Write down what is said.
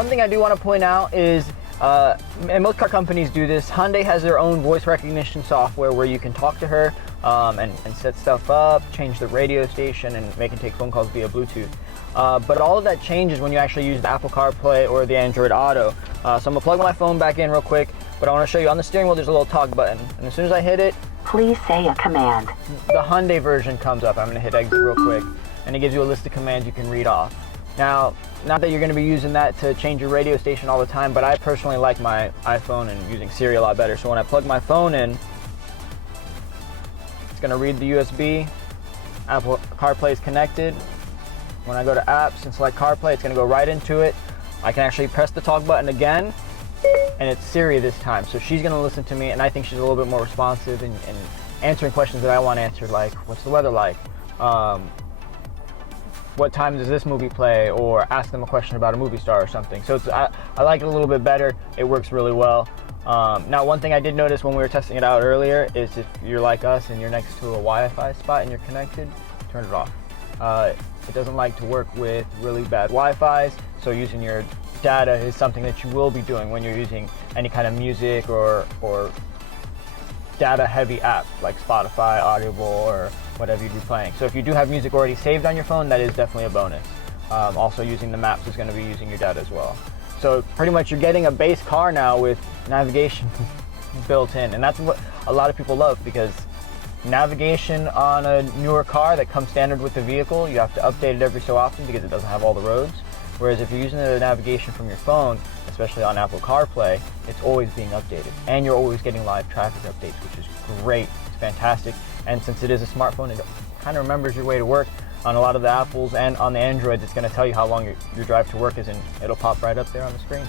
one thing I do want to point out is, and most car companies do this, Hyundai has their own voice recognition software where you can talk to her and set stuff up, change the radio station, and make and take phone calls via Bluetooth. But all of that changes when you actually use the Apple CarPlay or the Android Auto. So I'm gonna plug my phone back in real quick, but I want to show you on the steering wheel there's a little talk button, and as soon as I hit it, please say a command. The Hyundai version comes up. I'm gonna hit exit real quick, and it gives you a list of commands you can read off. Now, not that you're gonna be using that to change your radio station all the time, but I personally like my iPhone and using Siri a lot better. So when I plug my phone in, it's gonna read the USB. Apple CarPlay is connected. When I go to apps and select CarPlay, it's gonna go right into it. I can actually press the talk button again, and it's Siri this time. So she's gonna listen to me, and I think she's a little bit more responsive and answering questions that I want answered, like, what's the weather like? What time does this movie play? Or ask them a question about a movie star or something. So I like it a little bit better. It works really well. Now, one thing I did notice when we were testing it out earlier is if you're like us and you're next to a Wi-Fi spot and you're connected, turn it off. It doesn't like to work with really bad Wi-Fis, so using your data is something that you will be doing when you're using any kind of music or data-heavy app like Spotify, Audible, or whatever you'd be playing. So if you do have music already saved on your phone, that is definitely a bonus. Also, using the maps is going to be using your data as well. So pretty much you're getting a base car now with navigation built in, and that's what a lot of people love, because navigation on a newer car that comes standard with the vehicle, you have to update it every so often because it doesn't have all the roads. Whereas if you're using the navigation from your phone, especially on Apple CarPlay, it's always being updated. And you're always getting live traffic updates, which is great. It's fantastic. And since it is a smartphone, it kind of remembers your way to work. On a lot of the Apples and on the Androids, it's going to tell you how long your drive to work is, and it'll pop right up there on the screen.